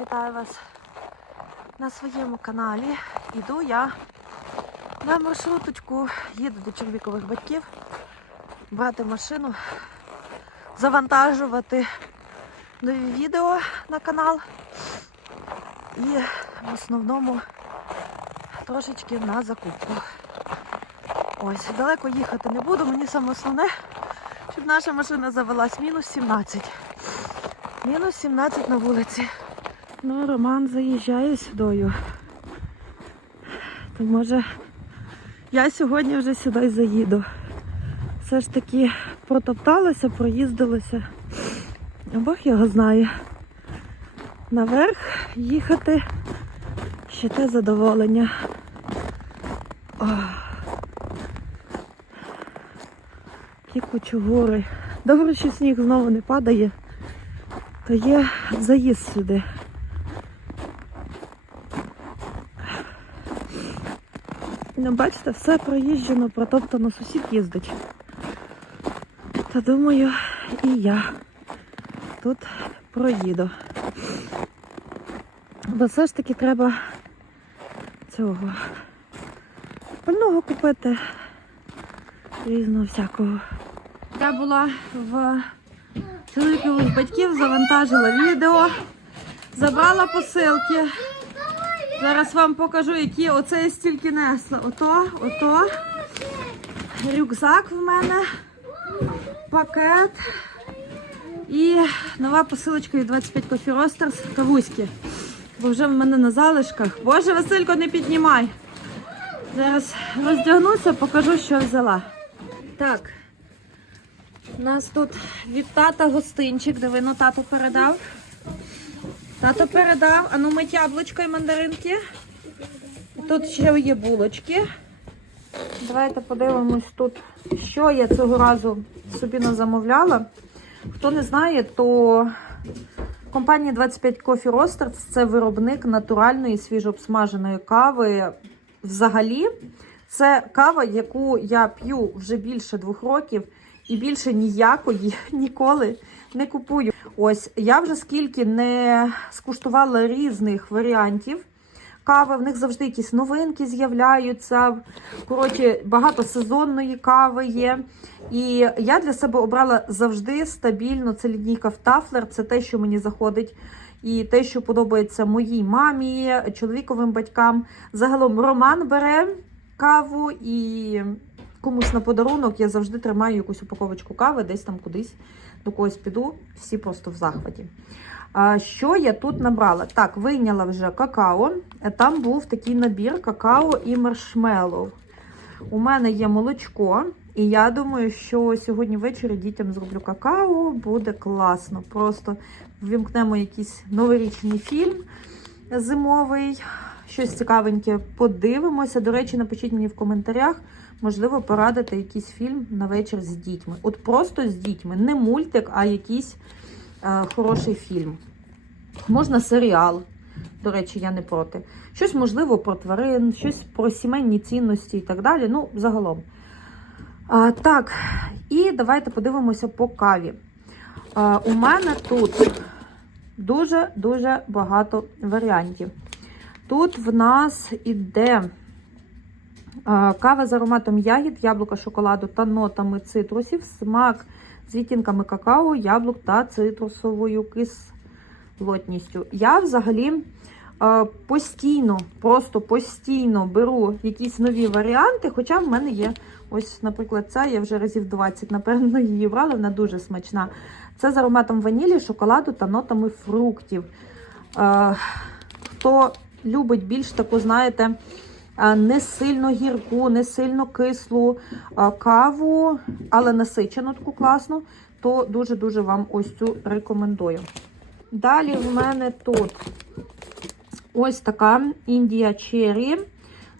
вітаю вас на своєму каналі. Іду я на маршруточку, їду до чоловікових батьків, брати машину, завантажувати нові відео на канал. І в основному трошечки на закупку. Ось, далеко їхати не буду, мені саме основне, щоб наша машина завелась мінус 17. Мінус 17 на вулиці. Ну, Роман заїжджає сюдою. То може я сьогодні вже сюди заїду. Все ж таки протопталася, проїздилася. А Бог його знає. Наверх їхати ще те задоволення. Ох. Які кучугури. Добре, що сніг знову не падає то є заїзд сюди. Ну, бачите, все проїжджено, протоптано, сусід їздить. Та думаю, і я тут проїду. Бо все ж таки треба цього пального купити різного всякого. Я була в чоловікових батьків, завантажила відео, забрала посилки. Зараз вам покажу, які оце я стільки несла. Ото, ото. Рюкзак в мене, пакет і нова посилочка від 25 Coffee Roasters кавуськи. Бо вже в мене на залишках. Боже, Василько, не піднімай. Зараз роздягнуся, покажу, що взяла. Так. У нас тут від тата гостинчик, диви, ну тато передав. Тато передав, а ну мить яблучко і мандаринки. Тут ще є булочки. Давайте подивимось тут, що я цього разу собі назамовляла. Хто не знає, то компанія 25 Coffee Roasters – це виробник натуральної свіжообсмаженої кави. Взагалі, це кава, яку я п'ю вже більше двох років і більше ніякої ніколи не купую. Ось я вже скільки не скуштувала різних варіантів. Кави, в них завжди якісь новинки з'являються. Коротше, багато сезонної кави є. І я для себе обрала завжди стабільно. Це лінійка Тафлер, це те, що мені заходить. І те, що подобається моїй мамі, чоловіковим батькам. Загалом Роман бере каву і комусь на подарунок я завжди тримаю якусь упаковочку кави, десь там кудись до когось піду, всі просто в захваті. Що я тут набрала? Так, вийняла вже какао. Там був такий набір какао і маршмеллоу. У мене є молочко, і я думаю, що сьогодні ввечері дітям зроблю какао, буде класно. Просто ввімкнемо якийсь новорічний фільм зимовий, щось цікавеньке подивимося. До речі, напишіть мені в коментарях, можливо, порадити якийсь фільм на вечір з дітьми. От просто з дітьми, не мультик, а якийсь е, хороший фільм. Можна серіал. До речі, я не проти. Щось можливо про тварин, щось про сімейні цінності і так далі. Ну, загалом. А, Так, і давайте подивимося по каві. А, У мене тут дуже-дуже багато варіантів. Тут в нас іде кава з ароматом ягід, яблука, шоколаду та нотами цитрусів, смак з відтінками какао, яблук та цитрусовою кислотністю. Я взагалі постійно, просто постійно беру якісь нові варіанти, хоча в мене є ось, наприклад, ця, я вже разів 20, напевно, її брала, вона дуже смачна. Це з ароматом ванілі, шоколаду та нотами фруктів. Хто любить більш таку, знаєте, не сильно гірку, не сильно кислу каву, але насичену таку класну, то дуже-дуже вам ось цю рекомендую. Далі в мене тут ось така Індія Черрі.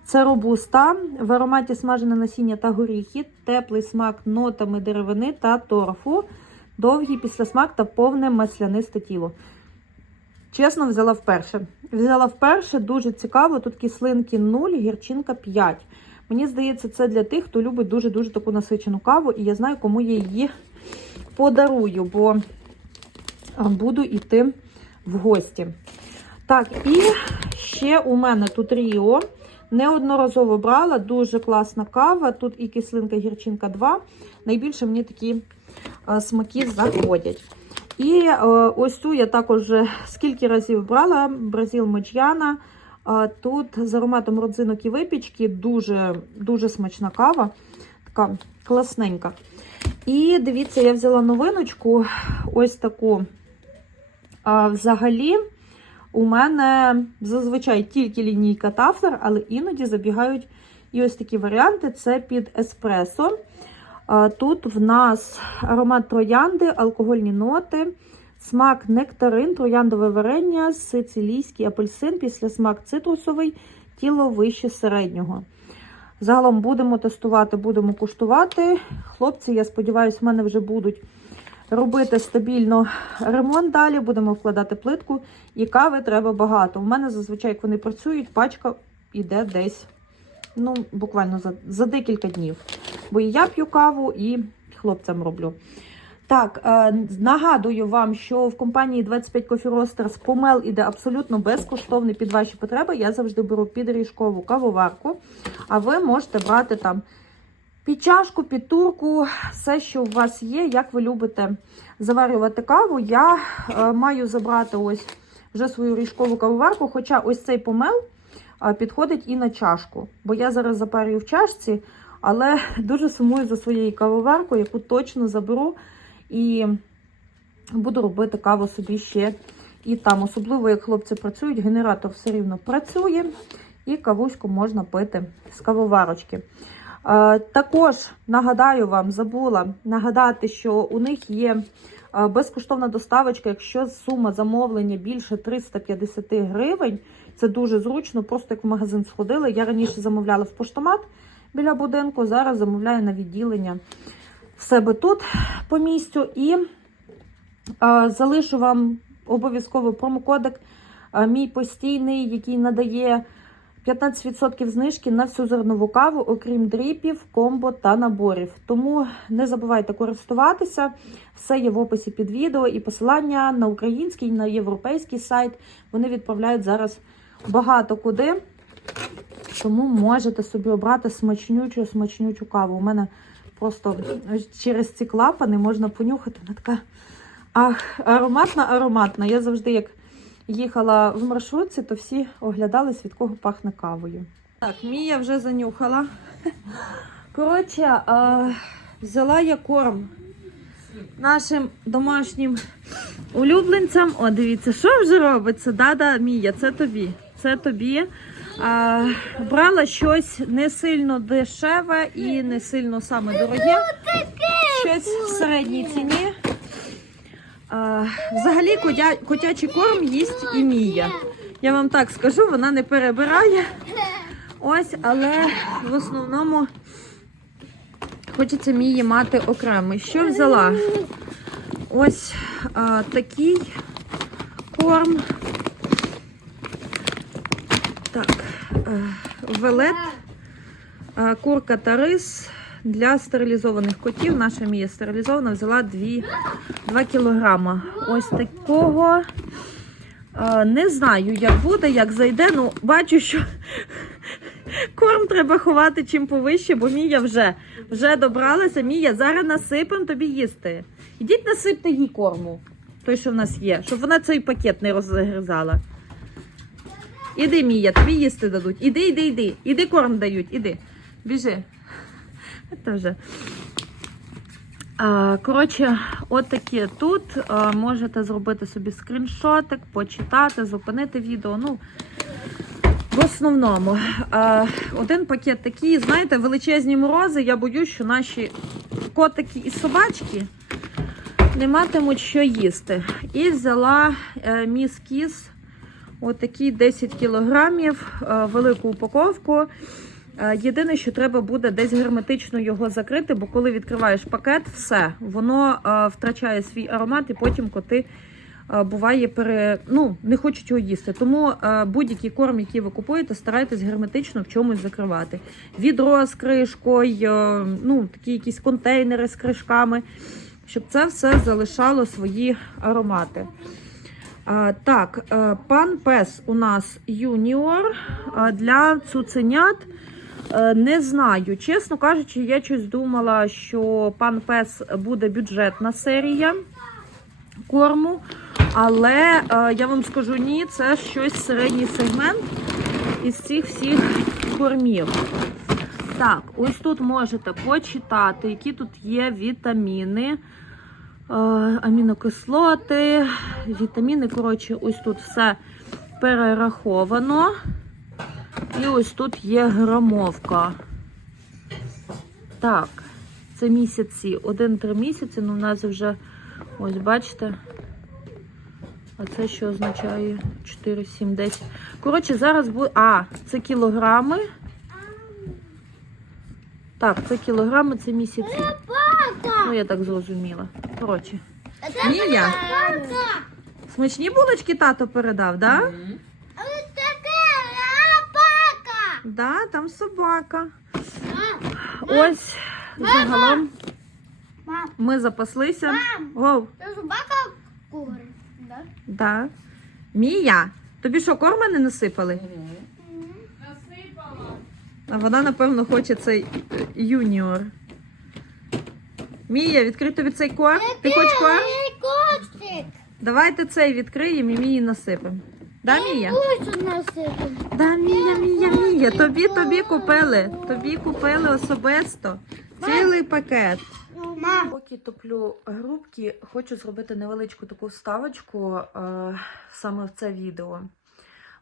Це робуста, в ароматі смажене насіння та горіхи, теплий смак нотами деревини та торфу, довгий післясмак та повне маслянисте тіло. Чесно, взяла вперше. Взяла вперше, дуже цікаво. Тут кислинки 0, гірчинка 5. Мені здається, це для тих, хто любить дуже-дуже таку насичену каву, і я знаю, кому я її подарую, бо буду йти в гості. Так, і ще у мене тут Ріо. Неодноразово брала, дуже класна кава. Тут і кислинка гірчинка 2. Найбільше мені такі смаки заходять. І е, ось цю я також скільки разів брала. Бразил Моджяна. Е, Тут з ароматом родзинок і випічки дуже, дуже смачна кава. Така класненька. І дивіться, я взяла новиночку. Ось таку. Взагалі, у мене зазвичай тільки лінійка Тафлер, але іноді забігають і ось такі варіанти: це під еспресо. Тут в нас аромат троянди, алкогольні ноти, смак нектарин, трояндове варення, сицилійський апельсин, після смак цитрусовий, тіло вище середнього. Загалом будемо тестувати, будемо куштувати. Хлопці, я сподіваюся, в мене вже будуть робити стабільно ремонт далі, будемо вкладати плитку. І кави треба багато. У мене зазвичай, як вони працюють, пачка йде десь ну, буквально за, за декілька днів. Бо і я п'ю каву, і хлопцям роблю. Так, е, нагадую вам, що в компанії 25 Coffee Roasters помел іде абсолютно безкоштовний під ваші потреби. Я завжди беру підріжкову кавоварку, а ви можете брати там під чашку, під турку, все, що у вас є, як ви любите заварювати каву. Я е, маю забрати ось вже свою ріжкову кавоварку, хоча ось цей помел підходить і на чашку. Бо я зараз запарюю в чашці, але дуже сумую за своєю кавоваркою, яку точно заберу. І буду робити каву собі ще і там. Особливо, як хлопці працюють, генератор все рівно працює, і кавуську можна пити з кавоварочки. Е, Також нагадаю вам, забула нагадати, що у них є безкоштовна доставочка, якщо сума замовлення більше 350 гривень. Це дуже зручно, просто як в магазин сходили. Я раніше замовляла в поштомат біля будинку, зараз замовляю на відділення в себе тут по місцю. І е, залишу вам обов'язково промокодик е, мій постійний, який надає 15% знижки на всю зернову каву, окрім дріпів, комбо та наборів. Тому не забувайте користуватися. Все є в описі під відео і посилання на український, на європейський сайт. Вони відправляють зараз багато куди. Тому можете собі обрати смачнючу, смачнючу каву. У мене просто через ці клапани можна понюхати. Вона така ах, ароматна, ароматна. Я завжди, як їхала в маршрутці, то всі оглядались, від кого пахне кавою. Так, Мія вже занюхала. Коротше, взяла я корм нашим домашнім улюбленцям. О, дивіться, що вже робиться? Да-да, Мія, це тобі. Це тобі. А, брала щось не сильно дешеве і не сильно саме дороге. Щось в середній ціні. А, взагалі котя, котячий корм їсть і Мія. Я вам так скажу, вона не перебирає. Ось, але в основному хочеться Мії мати окремий. Що взяла? Ось а, такий корм. Так, е, велет, е, курка та рис для стерилізованих котів. Наша Мія стерилізована, взяла 2, 2 кілограма. Ось такого. Е, Не знаю, як буде, як зайде. Ну, бачу, що корм треба ховати чим повище, бо Мія вже, вже добралася. Мія, зараз насипемо тобі їсти. Ідіть насипте їй корму, той, що в нас є, щоб вона цей пакет не розгризала. Іди, Мія, тобі їсти дадуть. Іди, іди, іди. Іди корм дають, іди. Біжи. Це вже. Коротше, от такі тут. Можете зробити собі скріншотик, почитати, зупинити відео. Ну, в основному. Один пакет такий, знаєте, величезні морози. Я боюсь, що наші котики і собачки не матимуть що їсти. І взяла е, міс кіс. Отакі 10 кілограмів, е, велику упаковку. Е, Єдине, що треба буде десь герметично його закрити, бо коли відкриваєш пакет, все, воно е, втрачає свій аромат, і потім коти е, буває пере... ну, не хочуть його їсти. Тому будь-який корм, який ви купуєте, старайтесь герметично в чомусь закривати. Відро з кришкою, ну, такі якісь контейнери з кришками, щоб це все залишало свої аромати. Так, пан пес у нас юніор для цуценят. Е, Не знаю, чесно кажучи, я щось думала, що пан пес буде бюджетна серія корму. Але е, я вам скажу ні, це щось середній сегмент із цих всіх кормів. Так, ось тут можете почитати, які тут є вітаміни, е, амінокислоти, вітаміни. Коротше, ось тут все перераховано. І ось тут є грамовка. Так, це місяці, один-три місяці, ну у нас вже, ось бачите. А це що означає 4, 7, 10. Коротше, зараз буде. А, це кілограми. Так, це кілограми, це місяці. Ну, я так зрозуміла. Коротше. Это Смачні булочки тато передав, да? Да, там собака. Ось загалом ми запаслися. мам, Воу, это собака кур, да? да. Мія, тобі що, корма не насипали? А вона, напевно, хоче цей е, юніор. Мія, відкрий тобі цей корм. Ти хочеш корм? Давайте цей відкриємо і Мії насипемо. Да, Мія? Да, Мія, Мія, Мія. Тобі тобі купили. Тобі купили особисто. Цілий пакет. Мам, Поки топлю грубки, хочу зробити невеличку таку вставочку е, саме в це відео.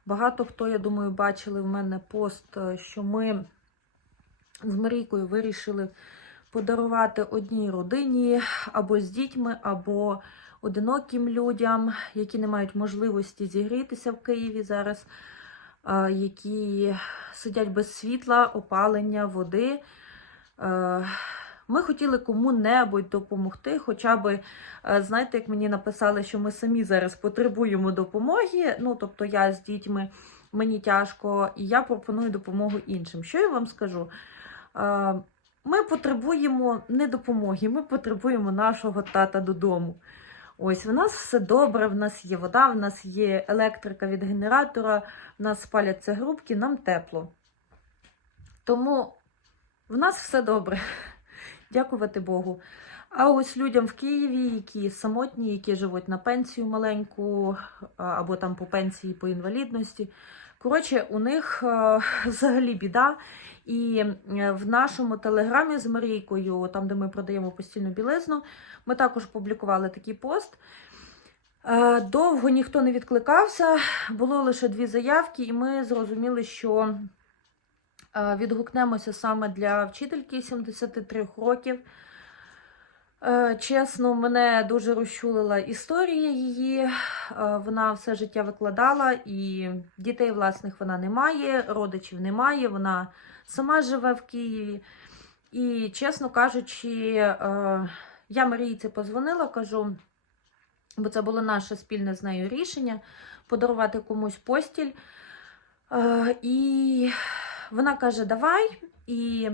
Багато хто, я думаю, бачили в мене пост, е, що ми з Марійкою вирішили подарувати одній родині або з дітьми, або одиноким людям, які не мають можливості зігрітися в Києві зараз, які сидять без світла, опалення, води. Е, Ми хотіли кому-небудь допомогти, хоча би, е, знаєте, як мені написали, що ми самі зараз потребуємо допомоги. Ну, тобто я з дітьми, мені тяжко, і я пропоную допомогу іншим. Що я вам скажу? Е, Ми потребуємо не допомоги, ми потребуємо нашого тата додому. Ось, в нас все добре, в нас є вода, в нас є електрика від генератора, в нас спаляться грубки, нам тепло. Тому в нас все добре. Дякувати Богу. А ось людям в Києві, які самотні, які живуть на пенсію маленьку, або там по пенсії по інвалідності. Коротше, у них е, взагалі біда. І е, в нашому телеграмі з Марійкою, там де ми продаємо постільну білизну, ми також публікували такий пост. Е, Довго ніхто не відкликався, було лише дві заявки, і ми зрозуміли, що е, відгукнемося саме для вчительки 73 років. Чесно, мене дуже розчулила історія її. Вона все життя викладала, і дітей власних вона не має, родичів немає. Вона сама живе в Києві. І, чесно кажучи, е, я Марійці позвонила, кажу, бо це було наше спільне з нею рішення подарувати комусь постіль. Е, І вона каже: Давай. І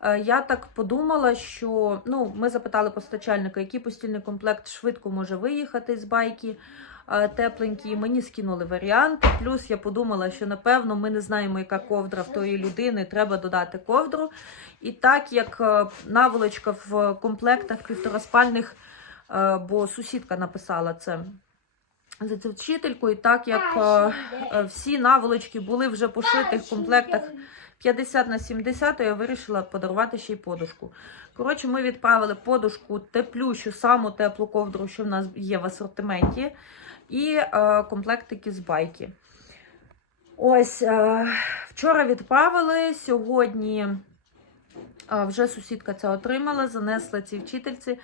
е, я так подумала, що ну, ми запитали постачальника, який постільний комплект швидко може виїхати з байки тепленький. Мені скинули варіант. Плюс я подумала, що напевно ми не знаємо, яка ковдра в тої людини, треба додати ковдру. І так як е, наволочка в комплектах півтораспальних, е, бо сусідка написала це. За цю вчительку, і так як е, всі наволочки були вже пошиті в комплектах 50 на 70, то я вирішила подарувати ще й подушку. Коротше, ми відправили подушку теплющу, саму теплу ковдру, що в нас є в асортименті, і е, комплектики з байки. Ось, е, вчора відправили, сьогодні е, вже сусідка це отримала, занесла цій вчительці.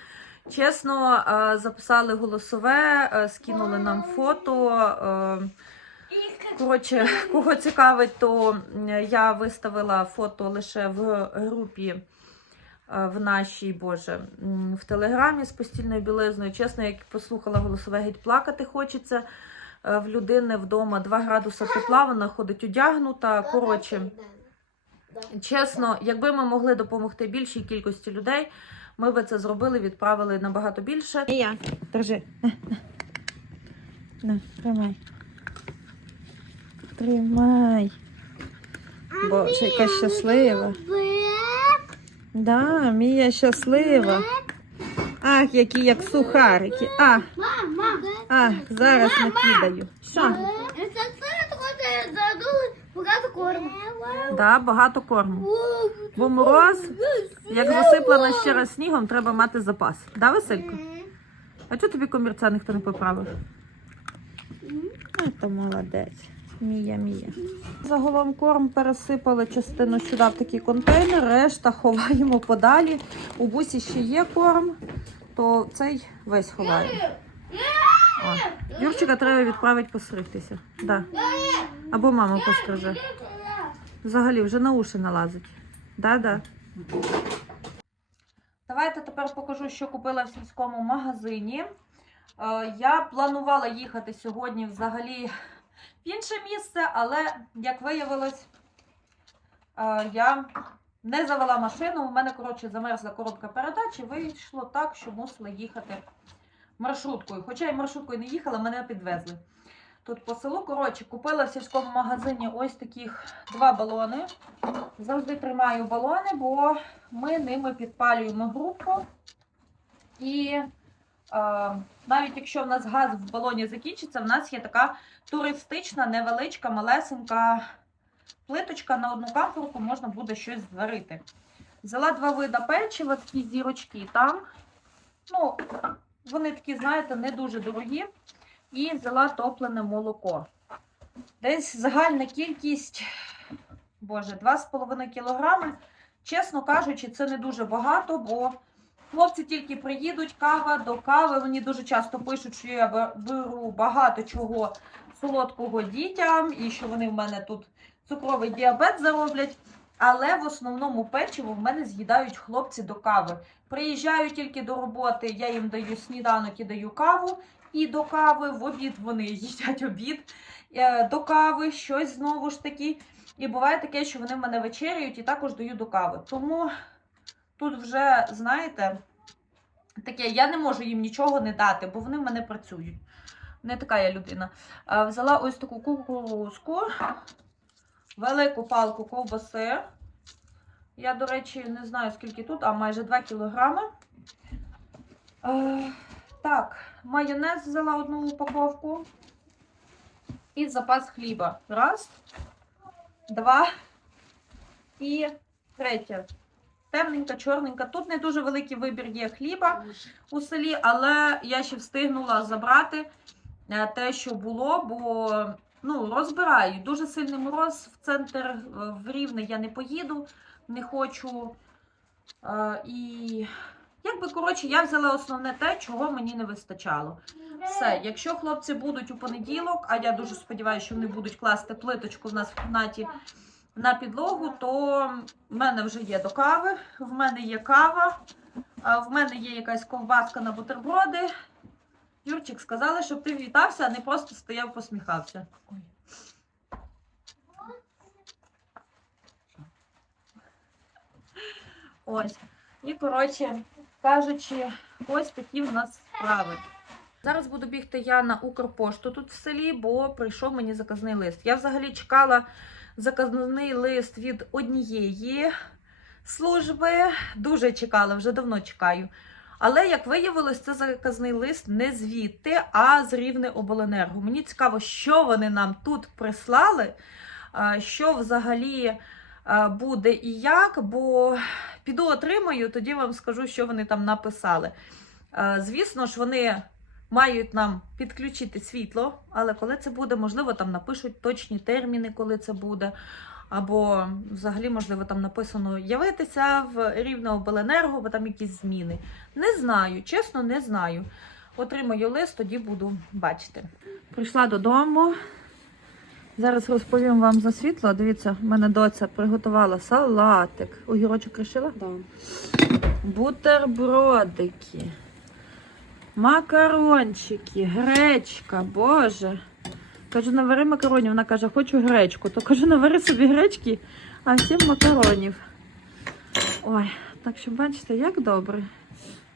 Чесно, е, записали голосове, е, скинули нам фото. е, Коротше, кого цікавить, то я виставила фото лише в групі в нашій, Боже, в Телеграмі з постільною білизною. Чесно, як послухала голосове, геть плакати хочеться. Е, В людини вдома 2 градуси тепла, вона ходить одягнута. Коротше, чесно, якби ми могли допомогти більшій кількості людей, ми би це зробили, відправили набагато більше. Я, держи. На, тримай. Тримай. Боже, яка щаслива. Да, Мія щаслива. Ах, які як сухарики. А, Мама. а, зараз накидаю. Що? Багато корму. Да, багато корму. Бо мороз, як засиплено ще раз снігом, треба мати запас. Да, Василько? А чого тобі комірця ніхто не поправив? Це молодець. Мія, мія. Загалом корм пересипали частину сюди в такий контейнер, решта ховаємо подалі. У бусі ще є корм, то цей весь ховаємо. Юрчика треба відправити постригтися. Да. Або мама постриже. Взагалі вже на уші налазить. Да-да. Давайте тепер покажу, що купила в сільському магазині. Е, Я планувала їхати сьогодні взагалі в інше місце, але, як виявилось, е, я не завела машину. У мене, коротше, замерзла коробка передач і вийшло так, що мусила їхати маршруткою. Хоча і маршруткою не їхала, мене підвезли. Тут по селу, коротше, купила в сільському магазині ось таких два балони. Завжди тримаю балони, бо ми ними підпалюємо групу. І навіть якщо в нас газ в балоні закінчиться, в нас є така туристична, невеличка, малесенька плиточка на одну камфорку, можна буде щось зварити. Взяла два вида печива, такі зірочки там. Ну, вони такі, знаєте, не дуже дорогі. І взяла топлене молоко. Десь загальна кількість, боже, 2,5 кілограми. Чесно кажучи, це не дуже багато, бо хлопці тільки приїдуть, кава до кави. Мені дуже часто пишуть, що я беру багато чого солодкого дітям і що вони в мене тут цукровий діабет зароблять. Але в основному печиво в мене з'їдають хлопці до кави. Приїжджаю тільки до роботи, я їм даю сніданок і даю каву. І до кави, в обід вони їдять обід, е, до кави щось знову ж таки. І буває таке, що вони в мене вечеряють і також даю до кави. Тому тут вже, знаєте, таке, я не можу їм нічого не дати, бо вони в мене працюють. Не така я людина. Взяла ось таку кукурузку, велику палку ковбаси. Я, до речі, не знаю, скільки тут, а майже 2 кілограми. Так, майонез взяла одну упаковку. І запас хліба. Раз, два і третє. Темненька, чорненька. Тут не дуже великий вибір є хліба у селі, але я ще встигнула забрати е, те, що було, бо ну, розбирають. Дуже сильний мороз в центр е, в Рівне я не поїду, не хочу. Е, І якби коротше, я взяла основне те, чого мені не вистачало. Все, якщо хлопці будуть у понеділок, а я дуже сподіваюся, що вони будуть класти плиточку в нас в кімнаті на підлогу, то в мене вже є до кави, в мене є кава, в мене є якась ковбаска на бутерброди. Юрчик, сказали, щоб ти вітався, а не просто стояв посміхався. Ось. І, коротше, кажучи, ось такі в нас справи. Зараз буду бігти я на Укрпошту тут в селі, бо прийшов мені заказний лист. Я взагалі чекала заказний лист від однієї служби. Дуже чекала, вже давно чекаю. Але, як виявилось, це заказний лист не звідти, а з рівне обленерго. Мені цікаво, що вони нам тут прислали, що взагалі буде і як, бо піду отримаю, тоді вам скажу, що вони там написали. Звісно ж, вони мають нам підключити світло, але коли це буде, можливо, там напишуть точні терміни, коли це буде. Або взагалі, можливо, там написано явитися в рівне обленерго, бо там якісь зміни. Не знаю, чесно, не знаю. Отримаю лист, тоді буду бачити. Прийшла додому. Зараз розповім вам за світло. Дивіться, в мене доця приготувала салатик. Огірочок кришила? Да. Бутербродики, макарончики, гречка, боже. Кажу, навари макаронів. Вона каже, хочу гречку. То кажу, навари собі гречки, а всім макаронів. Ой, так що бачите, як добре.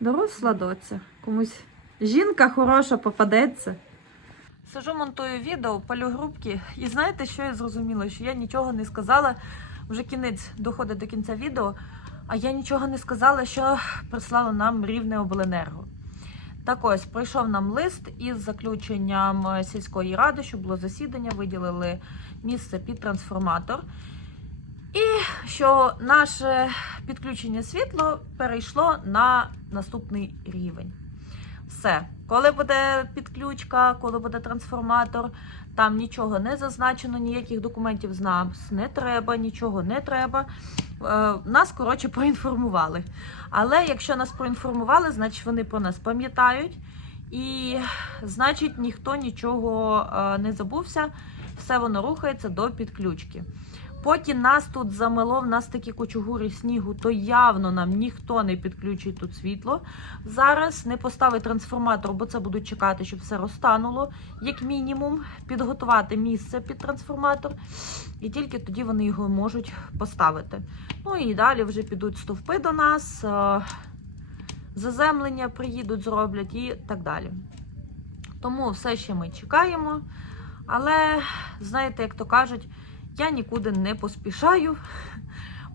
Доросла доця. Комусь жінка хороша попадеться. Сижу, монтую відео, палю грубки, і знаєте, що я зрозуміла? Що я нічого не сказала. Вже кінець доходить до кінця відео, а я нічого не сказала, що прислало нам рівне обленерго. Так ось прийшов нам лист із заключенням е, сільської ради, що було засідання, виділили місце під трансформатор. І що наше підключення світло перейшло на наступний рівень. Все, коли буде підключка, коли буде трансформатор, там нічого не зазначено, ніяких документів з нас не треба, нічого не треба. Е, Нас, коротше, проінформували. Але якщо нас проінформували, значить вони про нас пам'ятають. І значить ніхто нічого е, не забувся, все воно рухається до підключки. Поки нас тут замело, в нас такі кочугури снігу, то явно нам ніхто не підключить тут світло. Зараз не поставить трансформатор, бо це будуть чекати, щоб все розтануло, як мінімум, підготувати місце під трансформатор, і тільки тоді вони його можуть поставити. Ну і далі вже підуть стовпи до нас, е, заземлення приїдуть, зроблять і так далі. Тому все ще ми чекаємо. Але, знаєте, як то кажуть, я нікуди не поспішаю.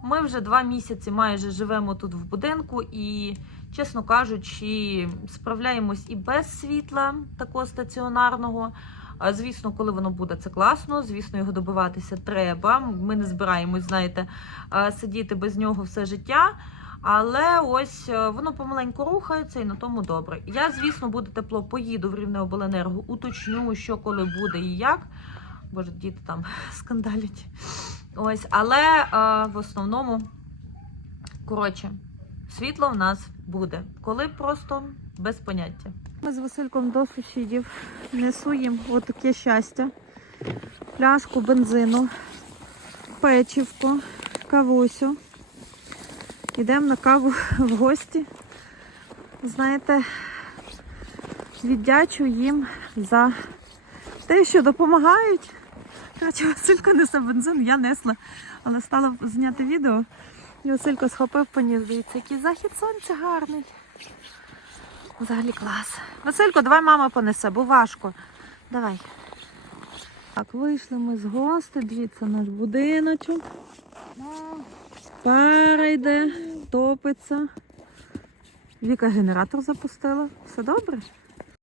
Ми вже два місяці майже живемо тут в будинку і, чесно кажучи, справляємось і без світла такого стаціонарного. Звісно, коли воно буде, це класно. Звісно, його добиватися треба. Ми не збираємось, знаєте, сидіти без нього все життя. Але ось е, воно помаленьку рухається і на тому добре. Я, звісно, буде тепло, поїду в Рівне обленерго, уточню, що коли буде і як. Боже, діти там скандалять. Ось, але е, в основному, коротше, світло в нас буде. Коли просто без поняття. Ми з Васильком до сусідів несу їм отаке щастя. Пляшку бензину, печівку, кавусю. Йдемо на каву в гості. Знаєте, віддячу їм за те, що допомагають. Коротше, Василько несе бензин, я несла, але стала зняти відео. І Василько схопив поніс. Дивіться, який захід сонця гарний. Взагалі клас. Василько, давай мама понесе, бо важко. Давай. Так, вийшли ми з гостей, дивіться наш будиночок. Пара йде, топиться. Віка генератор запустила. Все добре?